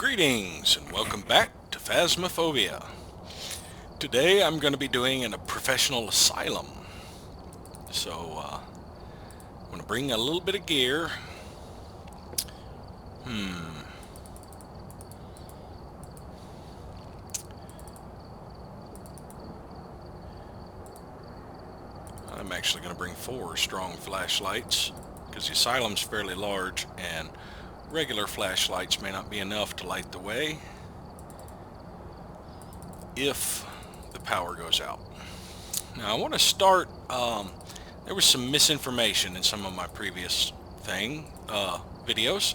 Greetings and welcome back to Phasmophobia. Today I'm going to be doing a professional asylum. So I'm going to bring a little bit of gear. I'm actually going to bring 4 strong flashlights because the asylum's fairly large and regular flashlights may not be enough to light the way if the power goes out. Now I want to start, there was some misinformation in some of my previous videos.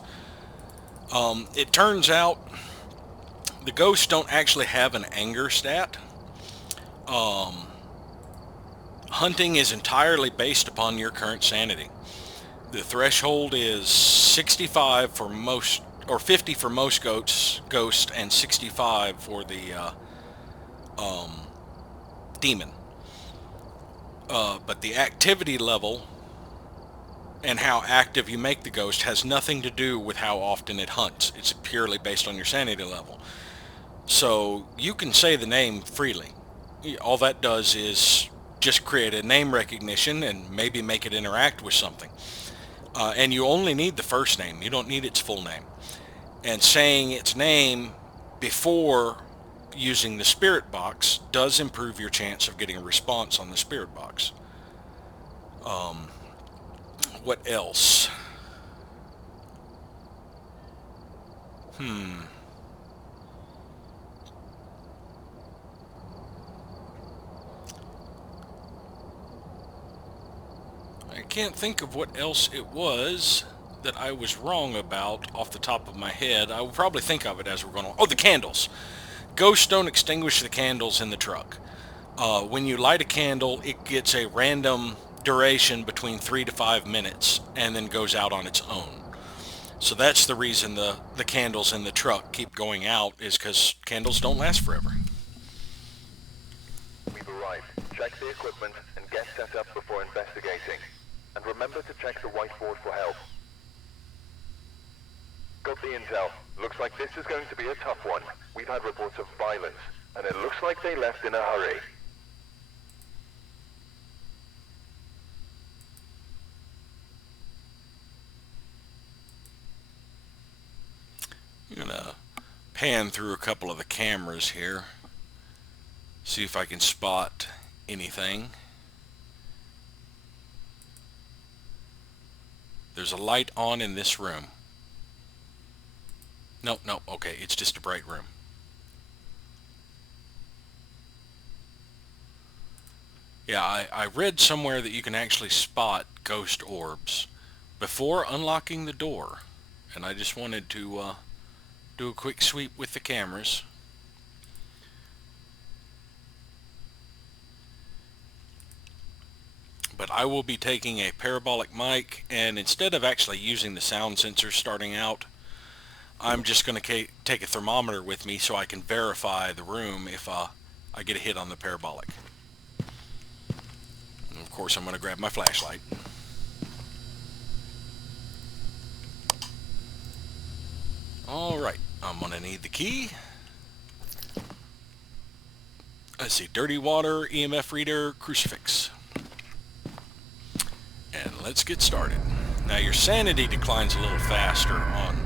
It turns out the ghosts don't actually have an anger stat. Hunting is entirely based upon your current sanity. The threshold is 65 for most, or 50 for most ghosts, and 65 for the demon. But the activity level and how active you make the ghost has nothing to do with how often it hunts. It's purely based on your sanity level. So you can say the name freely. All that does is just create a name recognition and maybe make it interact with something. And you only need the first name. You don't need its full name. And saying its name before using the spirit box does improve your chance of getting a response on the spirit box. What else? I can't think of what else it was that I was wrong about off the top of my head. I will probably think of it as we're going on. Oh, the candles. Ghosts don't extinguish the candles in the truck. When you light a candle, it gets a random duration between 3 to 5 minutes and then goes out on its own. So that's the reason the candles in the truck keep going out, is because candles don't last forever. We've arrived. Check the equipment and get set up before investigating. And remember to check the whiteboard for help. Got the intel. Looks like this is going to be a tough one. We've had reports of violence, and it looks like they left in a hurry. I'm going to pan through a couple of the cameras here, see if I can spot anything. There's a light on in this room. No, okay, it's just a bright room. Yeah, I read somewhere that you can actually spot ghost orbs before unlocking the door, and I just wanted to do a quick sweep with the cameras. But I will be taking a parabolic mic, and instead of actually using the sound sensor starting out, I'm just going to take a thermometer with me so I can verify the room if I get a hit on the parabolic. And of course I'm going to grab my flashlight. Alright, I'm going to need the key. Let's see, dirty water, EMF reader, crucifix. And let's get started. Now your sanity declines a little faster on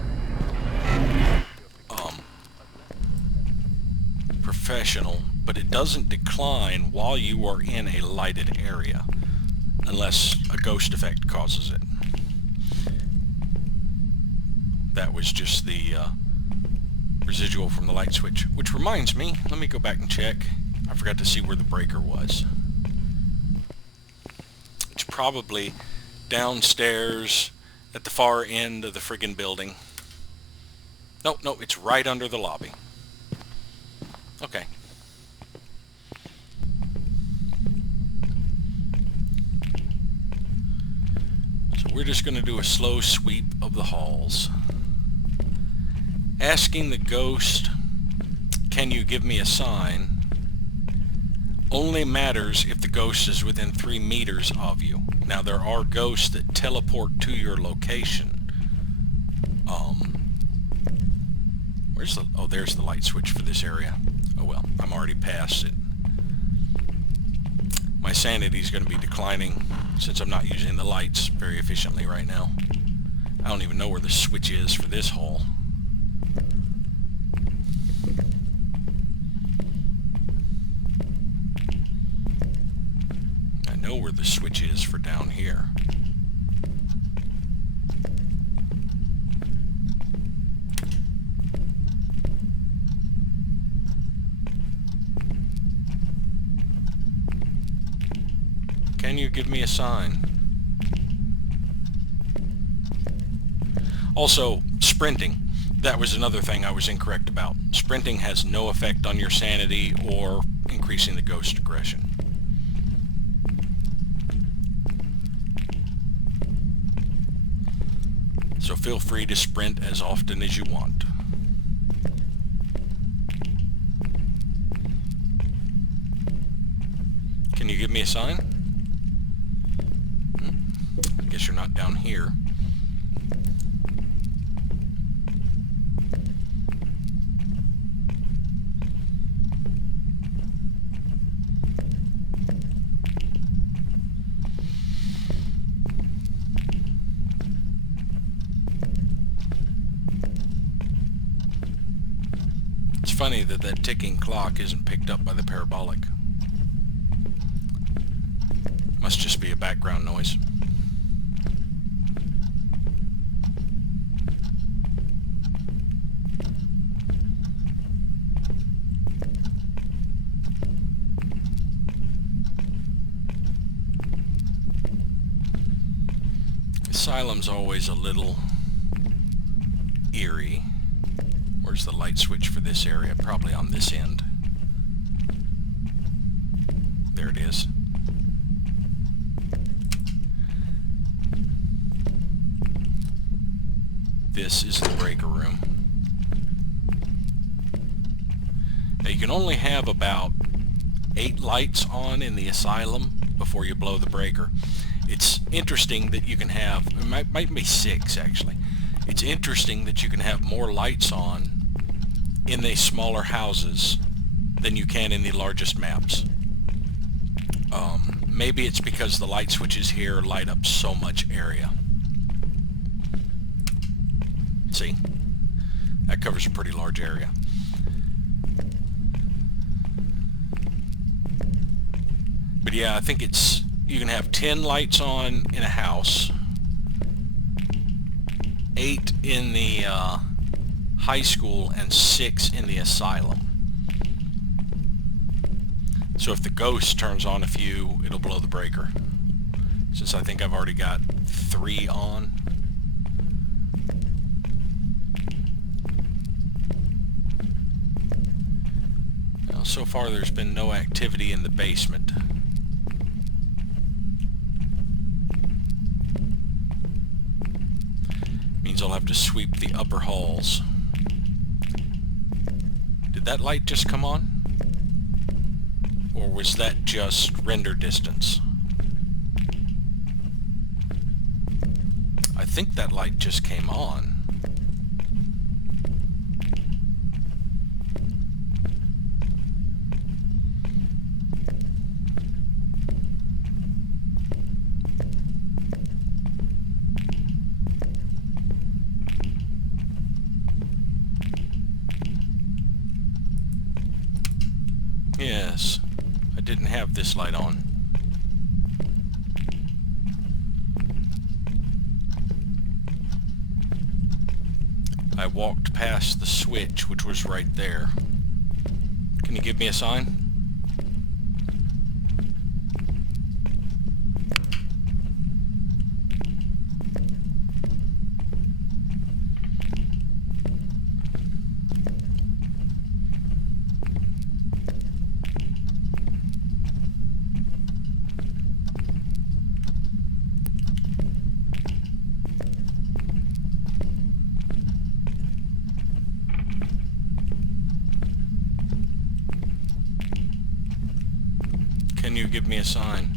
professional, but it doesn't decline while you are in a lighted area, unless a ghost effect causes it. That was just the residual from the light switch, which reminds me, let me go back and check. I forgot to see where the breaker was. It's probably downstairs at the far end of the friggin' building. No, it's right under the lobby. Okay. So we're just going to do a slow sweep of the halls. Asking the ghost, can you give me a sign, only matters if the ghost is within 3 meters of you. Now there are ghosts that teleport to your location. Where's the... Oh, there's the light switch for this area. Oh well, I'm already past it. My sanity is going to be declining since I'm not using the lights very efficiently right now. I don't even know where the switch is for this hole. I know where the switch is for down here. Can you give me a sign? Also, sprinting. That was another thing I was incorrect about. Sprinting has no effect on your sanity or increasing the ghost aggression. So feel free to sprint as often as you want. Can you give me a sign? I guess you're not down here. It's funny that that ticking clock isn't picked up by the parabolic. Must just be a background noise. Asylum's always a little eerie. Where's the light switch for this area? Probably on this end. There it is. This is the breaker room. Now you can only have about 8 lights on in the asylum before you blow the breaker. It's interesting that you can have, it might be 6 actually. It's interesting that you can have more lights on in the smaller houses than you can in the largest maps. Maybe it's because the light switches here light up so much area. See? That covers a pretty large area. But yeah, I think it's, you can have 10 lights on in a house, 8 in the high school, and 6 in the asylum. So if the ghost turns on a few, it'll blow the breaker. Since I think I've already got 3 on. Now, so far there's been no activity in the basement. Means I'll have to sweep the upper halls. Did that light just come on? Or was that just render distance? I think that light just came on. Yes, I didn't have this light on. I walked past the switch, which was right there. Can you give me a sign? Can you give me a sign?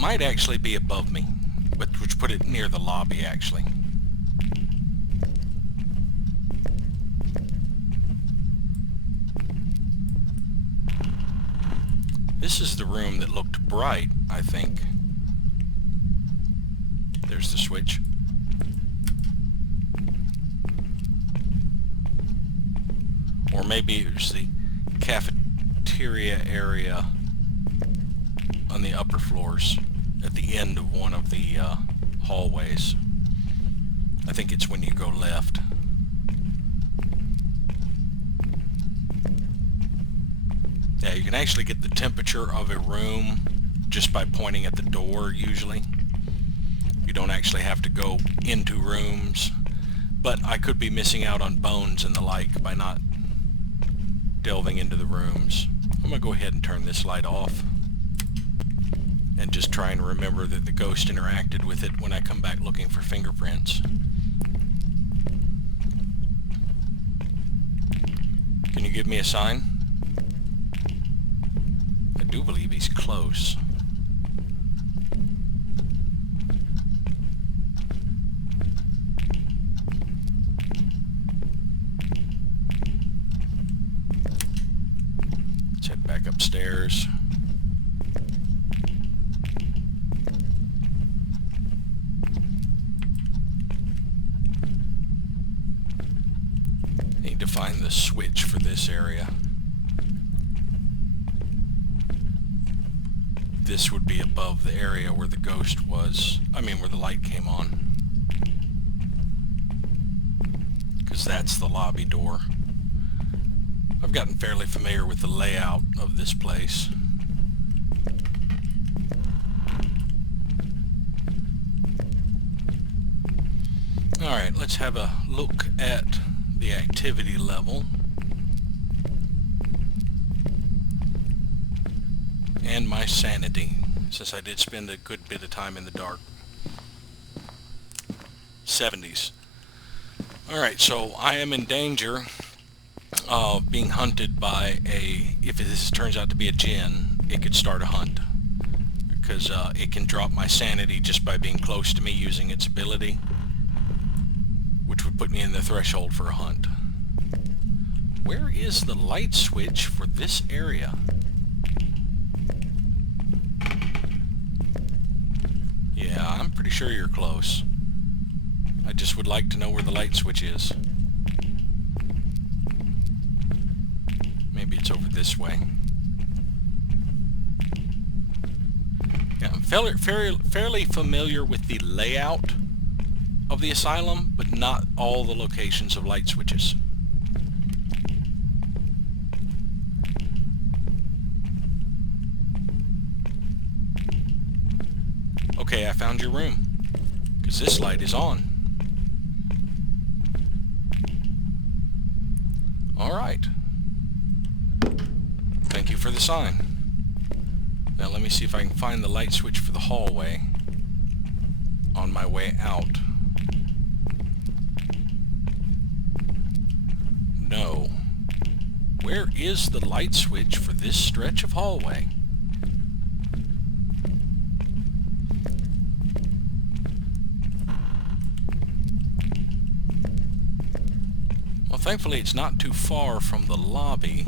might actually be above me, which put it near the lobby actually. This is the room that looked bright, I think. There's the switch. Or maybe it was the cafeteria area on the upper floors at the end of one of the hallways. I think it's when you go left. Yeah, you can actually get the temperature of a room just by pointing at the door usually. You don't actually have to go into rooms, but I could be missing out on bones and the like by not delving into the rooms. I'm going to go ahead and turn this light off and just try and remember that the ghost interacted with it when I come back looking for fingerprints. Can you give me a sign? I do believe he's close. Let's head back upstairs. Need to find the switch for this area. This would be above the area where the ghost was, where the light came on. Because that's the lobby door. I've gotten fairly familiar with the layout of this place. Alright, let's have a look at the activity level. And my sanity, since I did spend a good bit of time in the dark. 70s. Alright, so I am in danger of being hunted by if this turns out to be a djinn, it could start a hunt. Because it can drop my sanity just by being close to me using its ability, which would put me in the threshold for a hunt. Where is the light switch for this area? Yeah, I'm pretty sure you're close. I just would like to know where the light switch is. Maybe it's over this way. Yeah, I'm fairly familiar with the layout of the asylum, but not all the locations of light switches. Okay, I found your room, because this light is on. Alright. Thank you for the sign. Now let me see if I can find the light switch for the hallway on my way out. No. Where is the light switch for this stretch of hallway? Well, thankfully it's not too far from the lobby,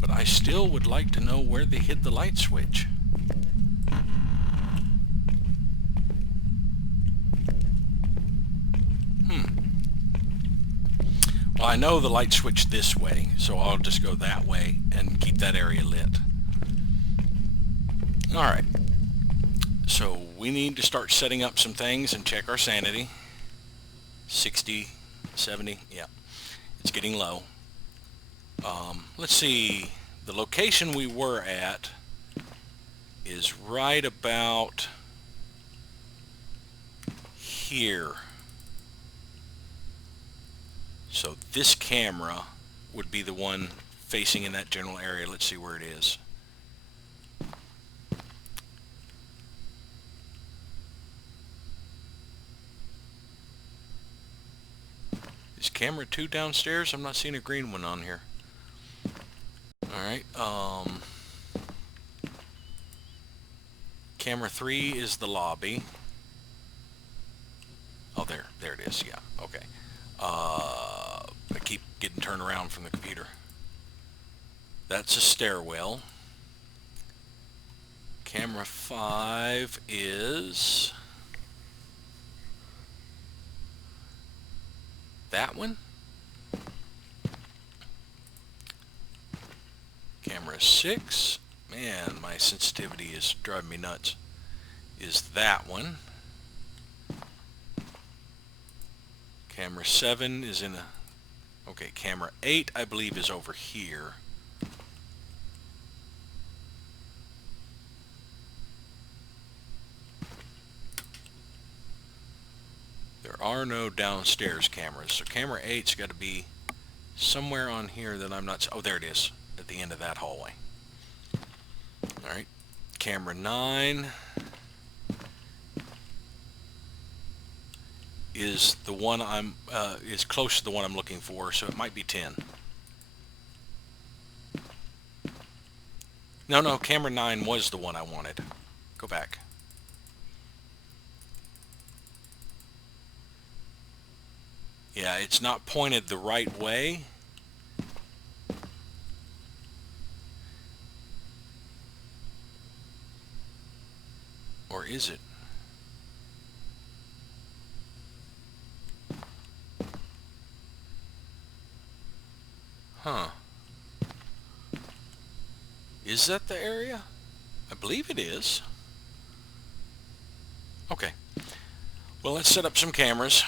but I still would like to know where they hid the light switch. Well, I know the light switch this way, so I'll just go that way and keep that area lit. Alright, so we need to start setting up some things and check our sanity. 60, 70, yeah, it's getting low. Let's see, the location we were at is right about here. So this camera would be the one facing in that general area. Let's see where it is. Is camera 2 downstairs? I'm not seeing a green one on here. Alright, Camera 3 is the lobby. Oh, there it is. Yeah, okay. I keep getting turned around from the computer. That's a stairwell. Camera 5 is that one. Camera 6, man, my sensitivity is driving me nuts, is that one. Camera 7 is in a... Okay, camera 8, I believe, is over here. There are no downstairs cameras, so camera 8's got to be somewhere on here that I'm not... Oh, there it is, at the end of that hallway. Alright, camera 9 is the one I'm... is close to the one I'm looking for, so it might be 10. No, camera 9 was the one I wanted. Go back. Yeah, it's not pointed the right way. Or is it? Huh. Is that the area? I believe it is. Okay. Well, let's set up some cameras.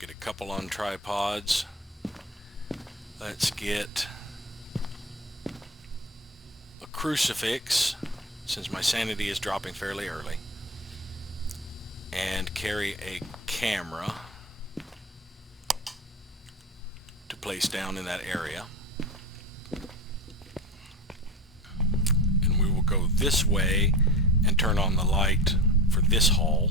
Get a couple on tripods. Let's get a crucifix, since my sanity is dropping fairly early, and carry a camera to place down in that area. And we will go this way and turn on the light for this hall.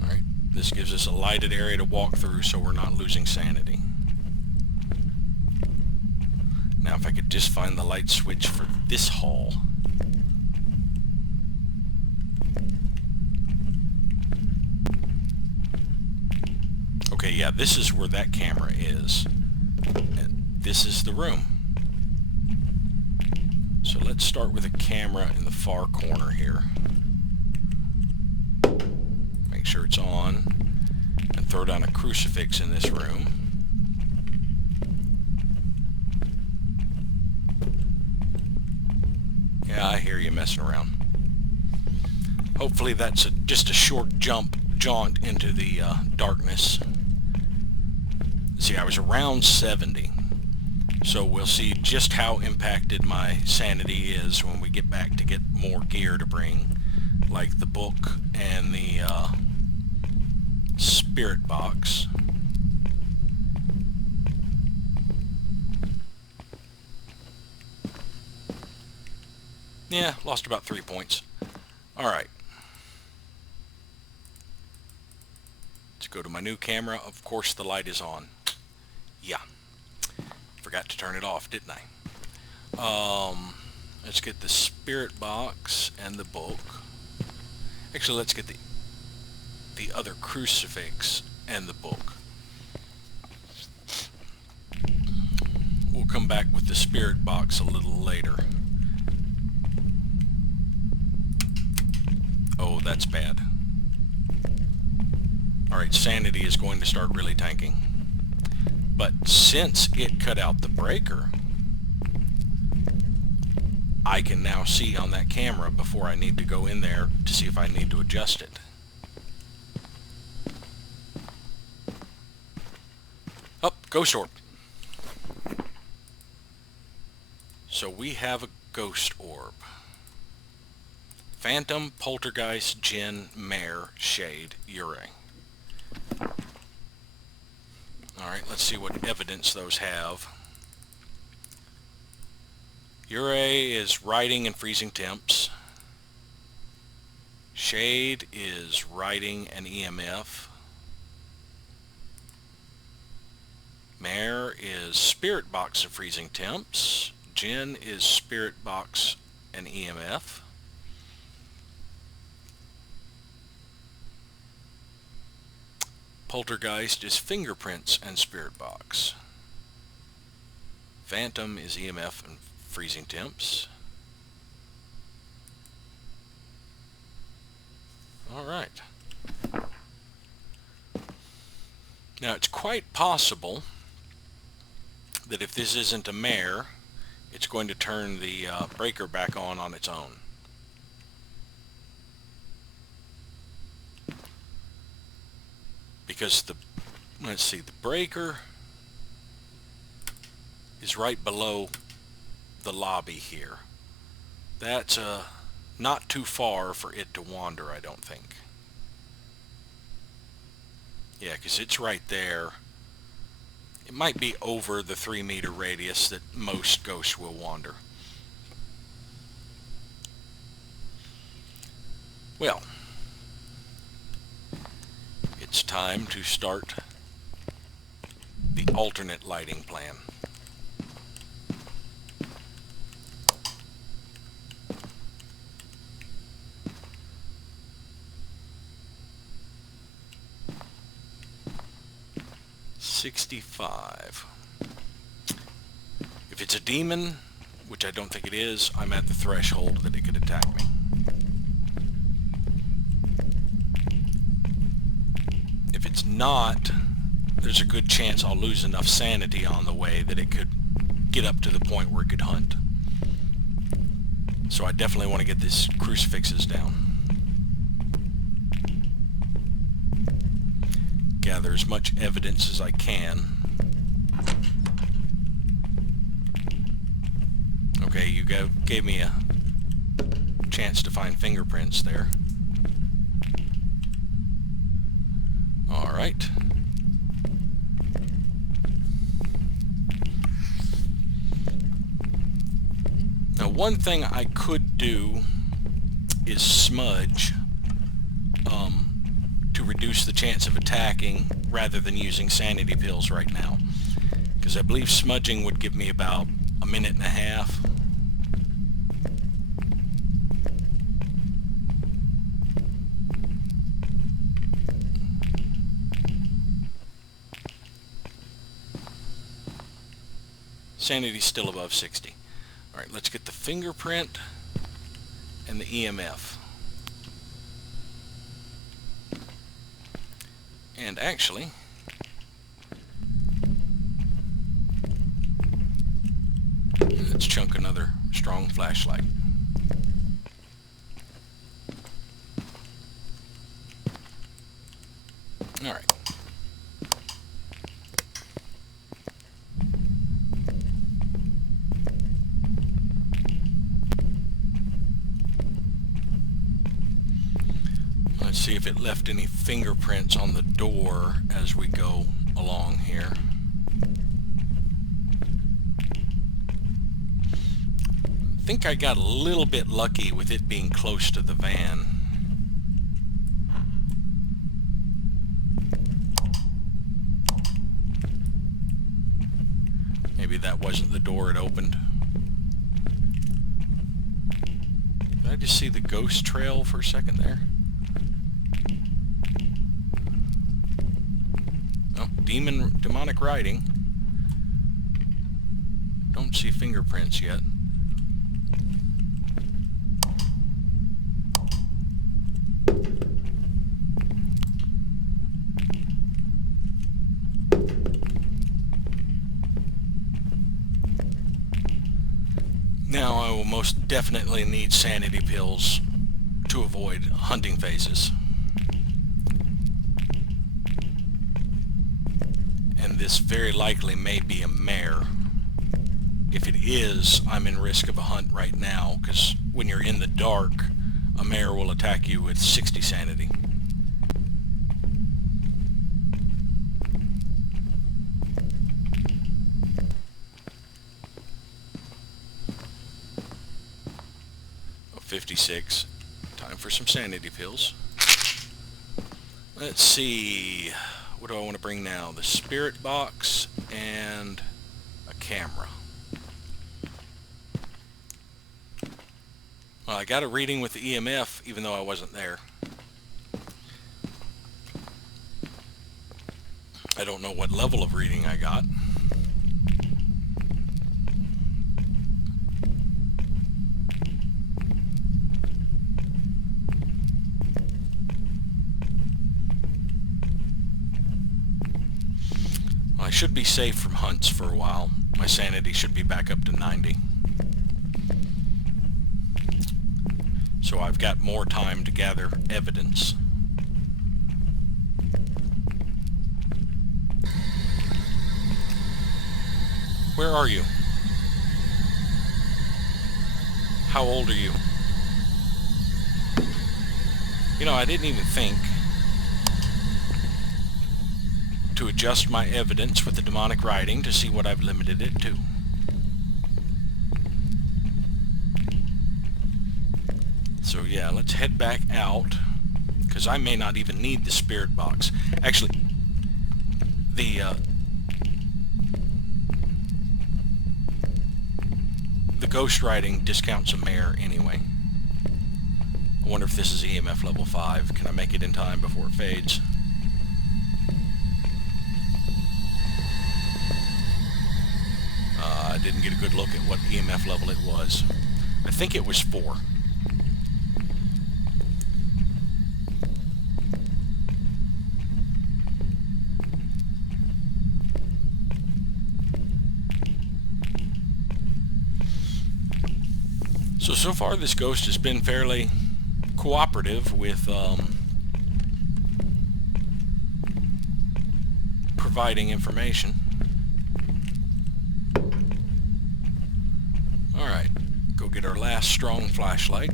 Alright, this gives us a lighted area to walk through so we're not losing sanity. Now if I could just find the light switch for this hall. Okay, yeah, this is where that camera is. And this is the room. So let's start with a camera in the far corner here. Make sure it's on. And throw down a crucifix in this room. Yeah, I hear you messing around. Hopefully that's just a short jaunt into the darkness. See, I was around 70, so we'll see just how impacted my sanity is when we get back to get more gear to bring, like the book and the spirit box. Yeah, lost about 3 points. Alright. Let's go to my new camera. Of course the light is on. Yeah. Forgot to turn it off, didn't I? Let's get the spirit box and the book. Actually, let's get the other crucifix and the book. We'll come back with the spirit box a little later. Oh, that's bad. Alright, sanity is going to start really tanking. But since it cut out the breaker, I can now see on that camera before I need to go in there to see if I need to adjust it. Oh, ghost orb. So we have a ghost orb. Phantom, Poltergeist, Jinn, Mare, Shade, Ure. Alright, let's see what evidence those have. Ure is riding and freezing temps. Shade is writing an EMF. Mare is spirit box of freezing temps. Jen is spirit box and EMF. Poltergeist is fingerprints and spirit box. Phantom is EMF and freezing temps. Alright. Now it's quite possible that if this isn't a mare, it's going to turn the breaker back on its own. Because let's see, the breaker is right below the lobby here. That's not too far for it to wander, I don't think. Yeah, because it's right there. It might be over the 3-meter radius that most ghosts will wander. Well, it's time to start the alternate lighting plan. $65. If it's a demon, which I don't think it is, I'm at the threshold that it could attack me. If it's not, there's a good chance I'll lose enough sanity on the way that it could get up to the point where it could hunt. So I definitely want to get these crucifixes down. Gather as much evidence as I can. Okay, you gave me a chance to find fingerprints there. Alright. Now one thing I could do is smudge to reduce the chance of attacking rather than using sanity pills right now. Because I believe smudging would give me about a minute and a half. Sanity's still above 60. Alright, let's get the fingerprint and the EMF. And actually, let's chunk another strong flashlight. Alright. Let's see if it left any fingerprints on the door as we go along here. I think I got a little bit lucky with it being close to the van. Maybe that wasn't the door it opened. Did I just see the ghost trail for a second there? Oh, demonic writing. Don't see fingerprints yet. Now I will most definitely need sanity pills to avoid hunting phases. And this very likely may be a mare. If it is, I'm in risk of a hunt right now, because when you're in the dark, a mare will attack you with 60 sanity. Oh, 56. Time for some sanity pills. Let's see. What do I want to bring now? The spirit box and a camera. Well, I got a reading with the EMF even though I wasn't there. I don't know what level of reading I got. I should be safe from hunts for a while. My sanity should be back up to 90. So I've got more time to gather evidence. Where are you? How old are you? You know, I didn't even think to adjust my evidence with the demonic writing to see what I've limited it to. So yeah, let's head back out, because I may not even need the spirit box. Actually, the ghost writing discounts a mare anyway. I wonder if this is EMF level 5. Can I make it in time before it fades? I didn't get a good look at what EMF level it was. I think it was 4. So far this ghost has been fairly cooperative with providing information. Alright, go get our last strong flashlight.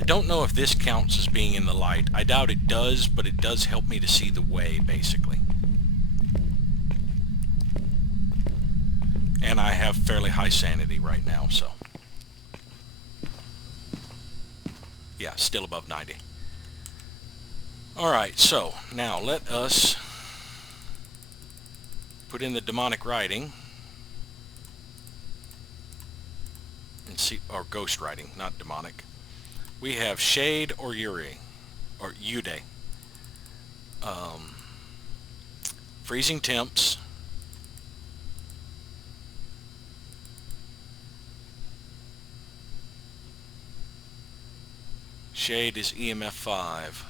I don't know if this counts as being in the light. I doubt it does, but it does help me to see the way, basically. And I have fairly high sanity right now, so... yeah, still above 90. Alright, so now let us put in the demonic writing and see, or ghost writing, not demonic. We have Shade or Yuri, or Yude. Freezing temps. Shade is EMF 5.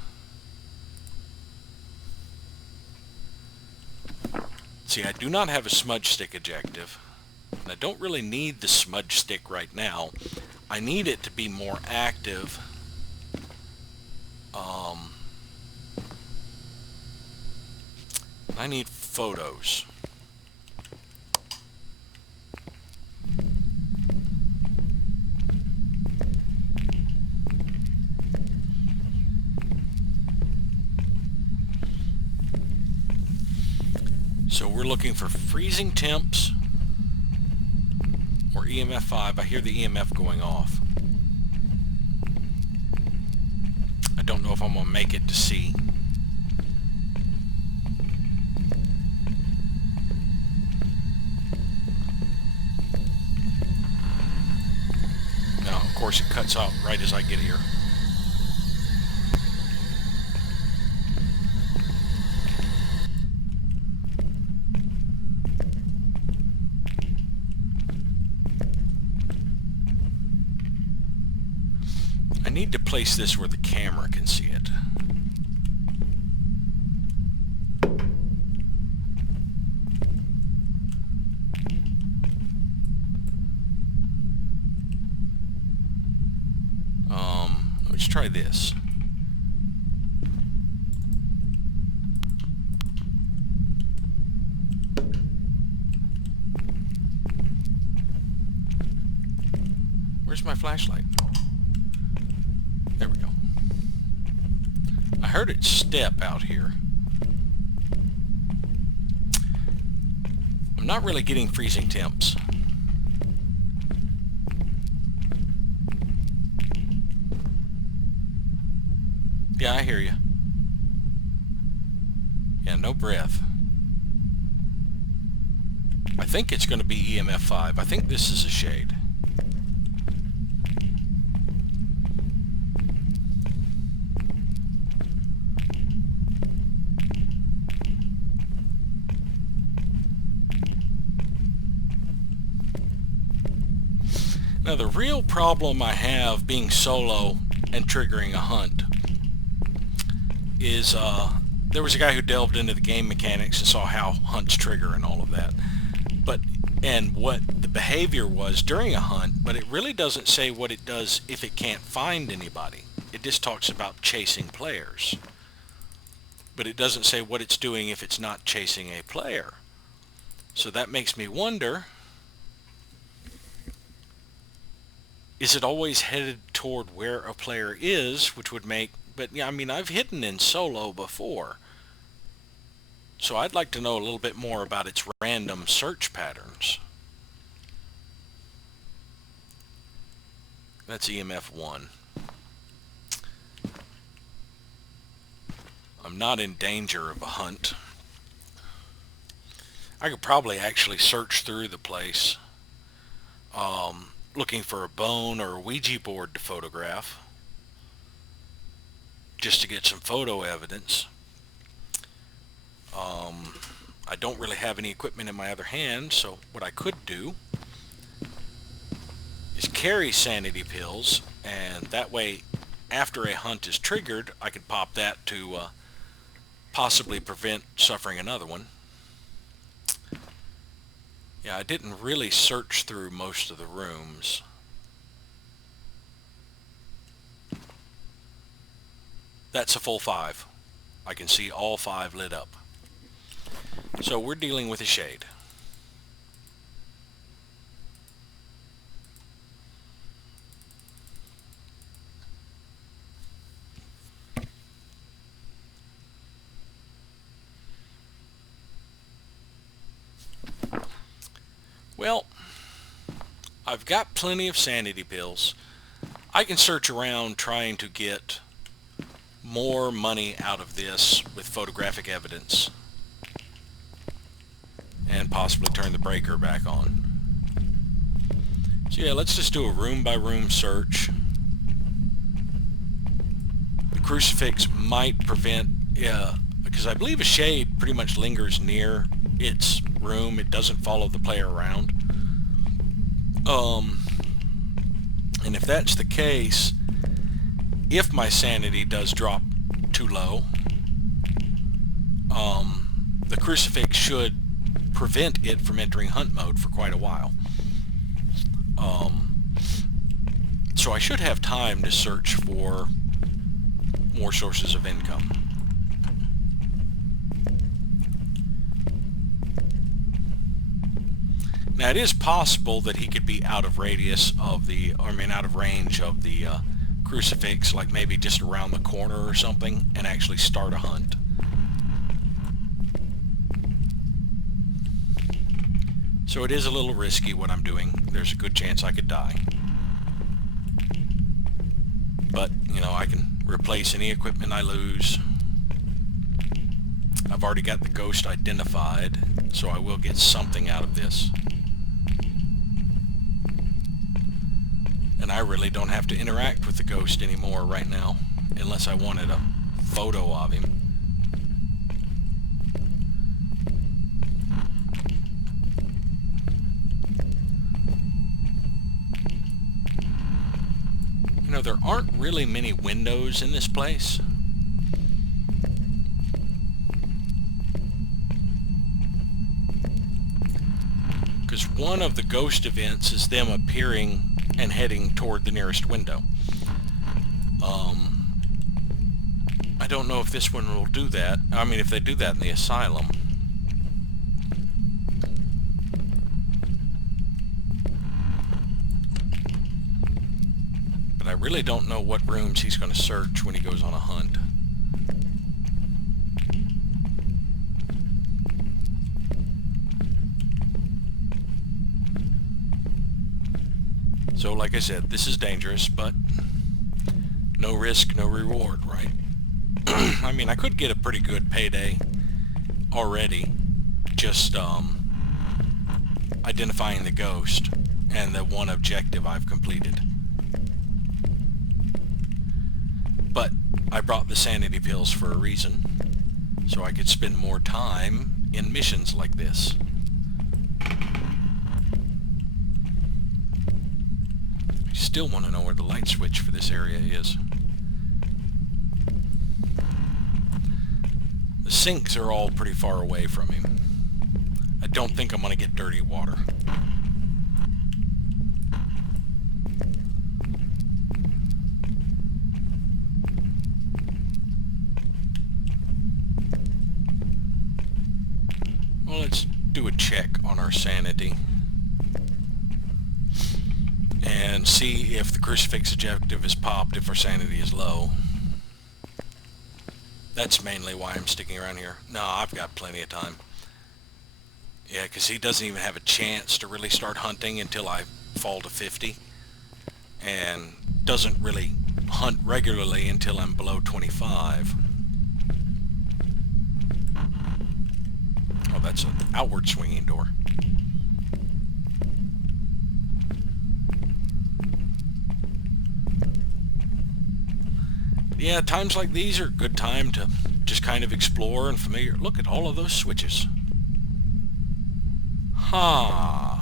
See, I do not have a smudge stick objective. And I don't really need the smudge stick right now. I need it to be more active. I need photos. So we're looking for freezing temps or EMF 5. I hear the EMF going off. I don't know if I'm going to make it to see. Now, of course, it cuts out right as I get here. I need to place this where the camera can see it. Let's try this. Where's my flashlight? There we go. I heard it step out here. I'm not really getting freezing temps. Yeah, I hear you. Yeah, no breath. I think it's going to be EMF 5. I think this is a shade. Now, the real problem I have being solo and triggering a hunt is there was a guy who delved into the game mechanics and saw how hunts trigger and all of that. And what the behavior was during a hunt, but it really doesn't say what it does if it can't find anybody. It just talks about chasing players. But it doesn't say what it's doing if it's not chasing a player. So that makes me wonder, is it always headed toward where a player is, which would make, but yeah, I mean, I've hidden in solo before. So I'd like to know a little bit more about its random search patterns. That's EMF 1. I'm not in danger of a hunt. I could probably actually search through the place looking for a bone or a Ouija board to photograph just to get some photo evidence. I don't really have any equipment in my other hand, so what I could do is carry sanity pills, and that way after a hunt is triggered I could pop that to possibly prevent suffering another one. Yeah, I didn't really search through most of the rooms. That's a full 5. I can see all 5 lit up. So we're dealing with a shade. Well, I've got plenty of sanity pills. I can search around trying to get more money out of this with photographic evidence and possibly turn the breaker back on. So yeah, let's just do a room by room search. The crucifix might prevent, because I believe a shade pretty much lingers near its room. It doesn't follow the player around. And if that's the case, if my sanity does drop too low, the crucifix should prevent it from entering hunt mode for quite a while. So I should have time to search for more sources of income. Now it is possible that he could be out of radius of the, out of range of the crucifix, like maybe just around the corner or something, and actually start a hunt. So it is a little risky what I'm doing. There's a good chance I could die. But, I can replace any equipment I lose. I've already got the ghost identified, so I will get something out of this. And I really don't have to interact with the ghost anymore right now, unless I wanted a photo of him. There aren't really many windows in this place. Because one of the ghost events is them appearing and heading toward the nearest window. I don't know if this one will do that. If they do that in the Asylum. But I really don't know what rooms he's going to search when he goes on a hunt. So like I said, this is dangerous, but no risk, no reward, right? I mean, I could get a pretty good payday already, just identifying the ghost and the one objective I've completed. But I brought the sanity pills for a reason, so I could spend more time in missions like this. I still want to know where the light switch for this area is. The sinks are all pretty far away from him. I don't think I'm going to get dirty water. Well, let's do a check on our sanity and see if the crucifix objective is popped if our sanity is low. That's mainly why I'm sticking around here. No, I've got plenty of time. Yeah, because he doesn't even have a chance to really start hunting until I fall to 50. And doesn't really hunt regularly until I'm below 25. Oh, that's an outward swinging door. Yeah, times like these are a good time to just kind of explore and familiar. Look at all of those switches. I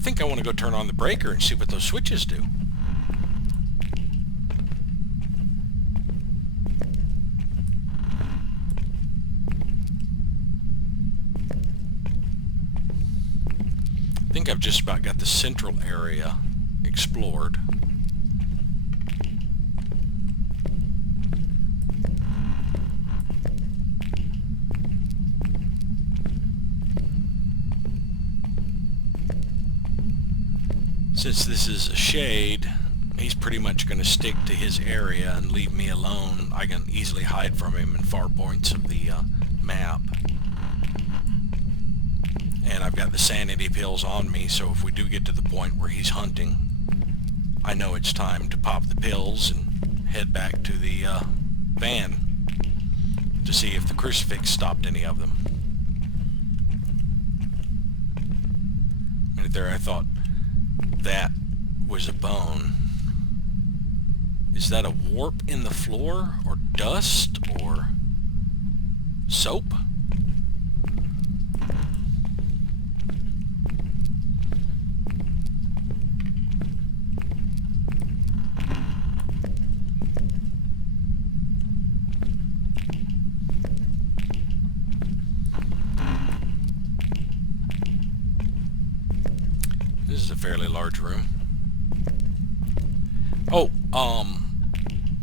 think I want to go turn on the breaker and see what those switches do. I think I've just about got the central area explored. Since this is a shade, he's pretty much going to stick to his area and leave me alone. I can easily hide from him in far points of the map. And I've got the sanity pills on me, so if we do get to the point where he's hunting, I know it's time to pop the pills and head back to the van to see if the crucifix stopped any of them. A minute there I thought that was a bone. Is that a warp in the floor, or dust, or soap? This is a fairly large room. Oh,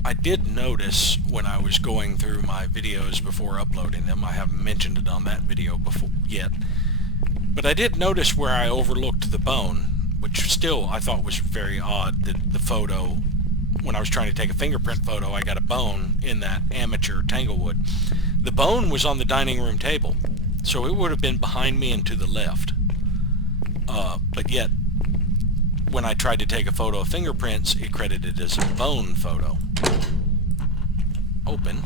I did notice when I was going through my videos before uploading them, I haven't mentioned it on that video before yet, but I did notice where I overlooked the bone, which still I thought was very odd that the photo, when I was trying to take a fingerprint photo, I got a bone in that amateur Tanglewood. The bone was on the dining room table, so it would have been behind me and to the left. But yet, when I tried to take a photo of fingerprints, it credited as a bone photo. Open.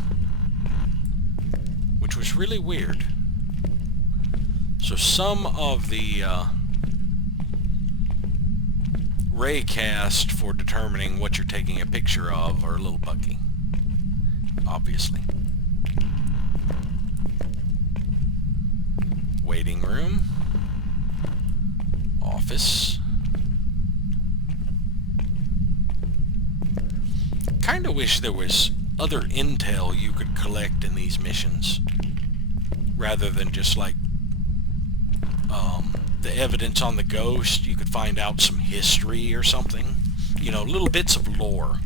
Which was really weird. So some of the ray cast for determining what you're taking a picture of are a little buggy. Obviously. Waiting room. Office. Kinda wish there was other intel you could collect in these missions, rather than just like the evidence on the ghost. You could find out some history or something, you know, little bits of lore.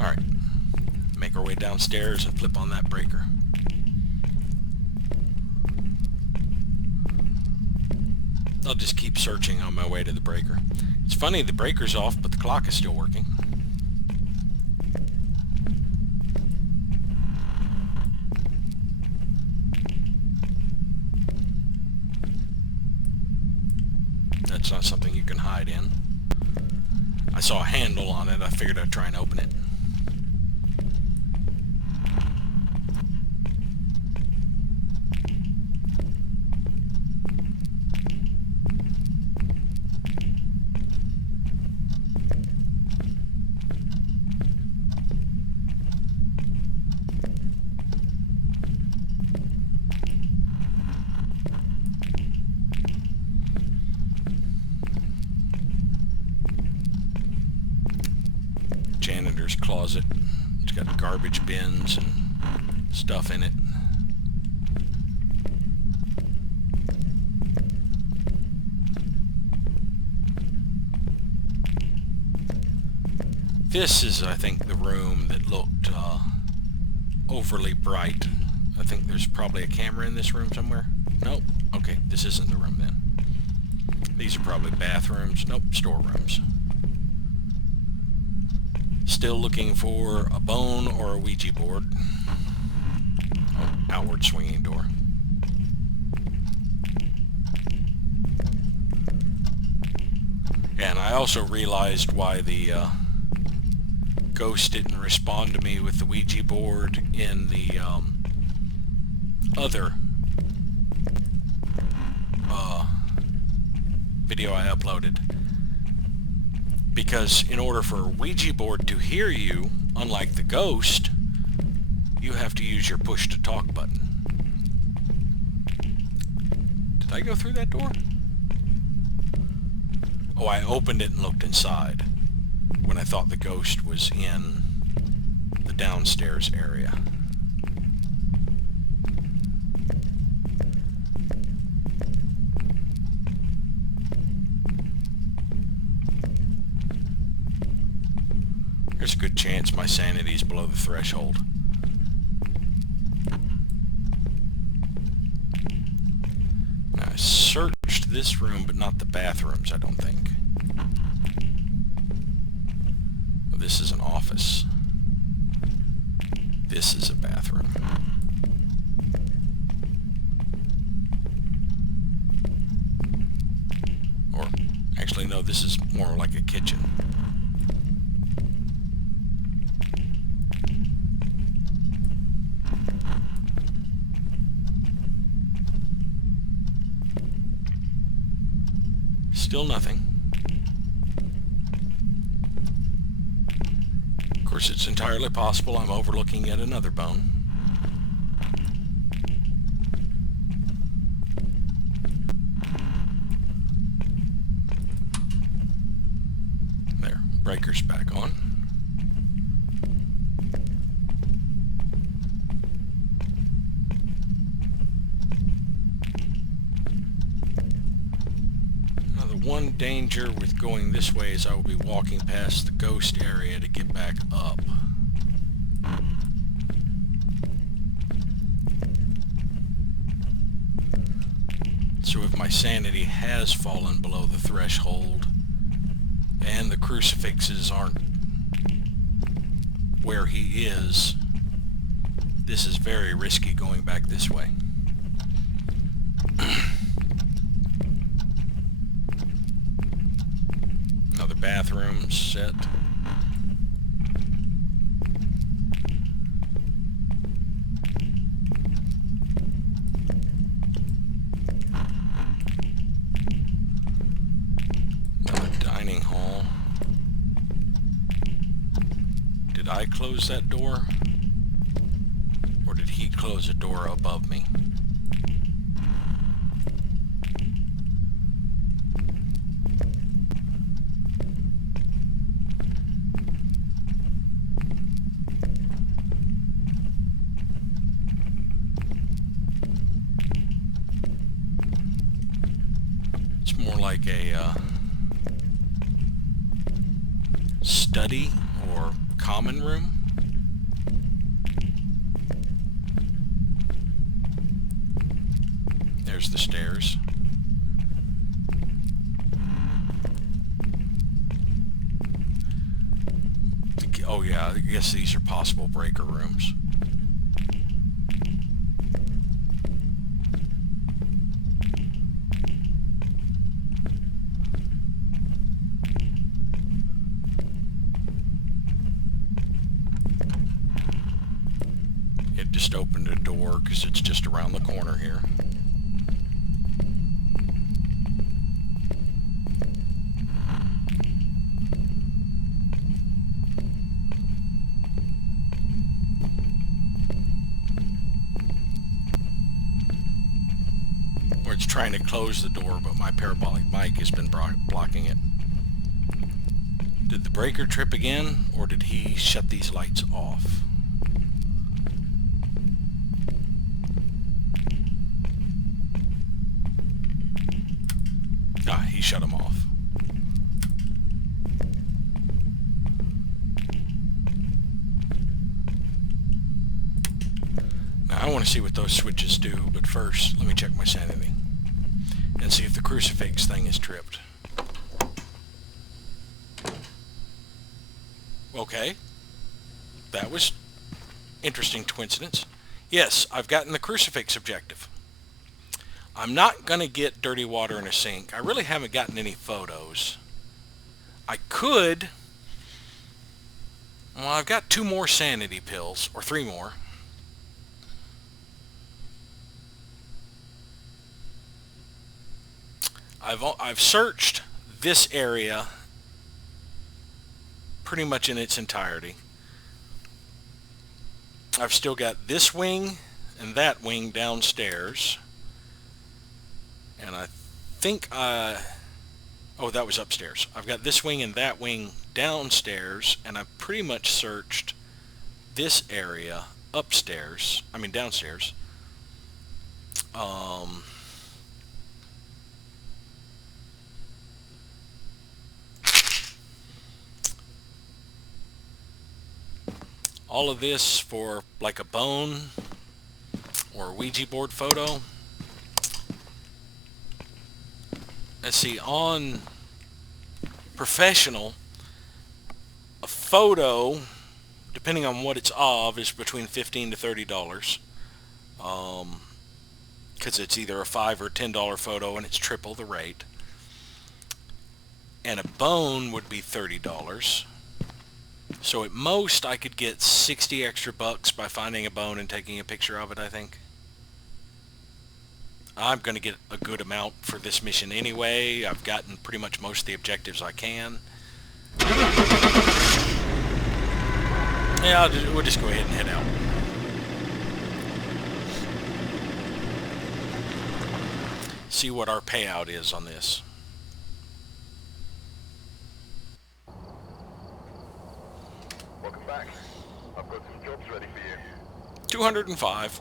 Alright, make our way downstairs and flip on that breaker. I'll just keep searching on my way to the breaker. It's funny, the breaker's off, but the clock is still working. not something you can hide in. I saw a handle on it. I figured I'd try and open it. Janitor's closet. It's got garbage bins and stuff in it. This is, I think, the room that looked overly bright. I think there's probably a camera in this room somewhere. Nope. Okay, this isn't the room then. These are probably bathrooms. Nope, storerooms. Still looking for a bone or a Ouija board. Oh, outward swinging door. And I also realized why the ghost didn't respond to me with the Ouija board in the other video I uploaded. Because in order for a Ouija board to hear you, unlike the ghost, you have to use your push-to-talk button. Did I go through that door? Oh, I opened it and looked inside when I thought the ghost was in the downstairs area. There's a good chance my sanity's below the threshold. Now, I searched this room, but not the bathrooms, I don't think. Well, this is an office. This is a bathroom. Or, actually, no, this is more like a kitchen. Still nothing. Of course, it's entirely possible I'm overlooking yet another bone. There, breaker's back on. One danger with going this way is I will be walking past the ghost area to get back up. So if my sanity has fallen below the threshold and the crucifixes aren't where he is, this is very risky going back this way. Another bathroom set. Another dining hall. Did I close that door? Or did he close a door above me? More like a study or common room. There's the stairs. Oh yeah, I guess these are possible breaker rooms. door because it's just around the corner here. Where it's trying to close the door, but my parabolic mic has been blocking it. Did the breaker trip again, or did he shut these lights off? Ah, he shut them off. Now I want to see what those switches do, but first, let me check my sanity and see if the crucifix thing is tripped. Okay. That was interesting coincidence. Yes, I've gotten the crucifix objective. I'm not going to get dirty water in a sink. I really haven't gotten any photos. I could... Well, I've got 2 more sanity pills, or 3 more. I've searched this area pretty much in its entirety. I've still got this wing and that wing downstairs. And I think oh, that was upstairs. I've got this wing and that wing downstairs, and I've pretty much searched this area upstairs. I mean downstairs. All of this for like a bone or a Ouija board photo. Let's see, on professional, a photo, depending on what it's of, is between $15 to $30. Because it's either a $5 or $10 photo and it's triple the rate. And a bone would be $30. So at most I could get 60 extra bucks by finding a bone and taking a picture of it, I think. I'm going to get a good amount for this mission anyway. I've gotten pretty much most of the objectives I can. Yeah, we'll just go ahead and head out. See what our payout is on this. Welcome back. I've got some jobs ready for you. 205.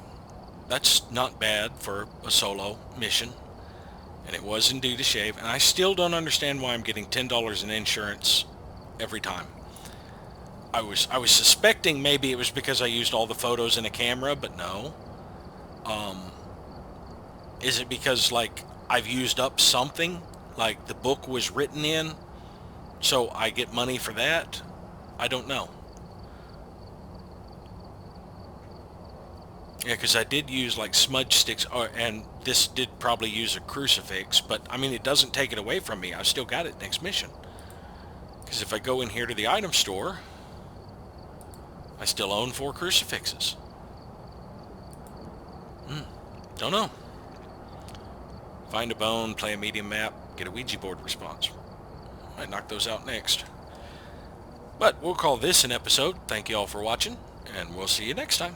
That's not bad for a solo mission. And it was indeed a shave. And I still don't understand why I'm getting $10 in insurance every time. I was suspecting maybe it was because I used all the photos in a camera, but no. Is it because, like, I've used up something? Like, the book was written in, so I get money for that? I don't know. Yeah, because I did use, like, smudge sticks, and this did probably use a crucifix, but, I mean, it doesn't take it away from me. I've still got it next mission. Because if I go in here to the item store, I still own 4 crucifixes. Don't know. Find a bone, play a medium map, get a Ouija board response. Might knock those out next. But we'll call this an episode. Thank you all for watching, and we'll see you next time.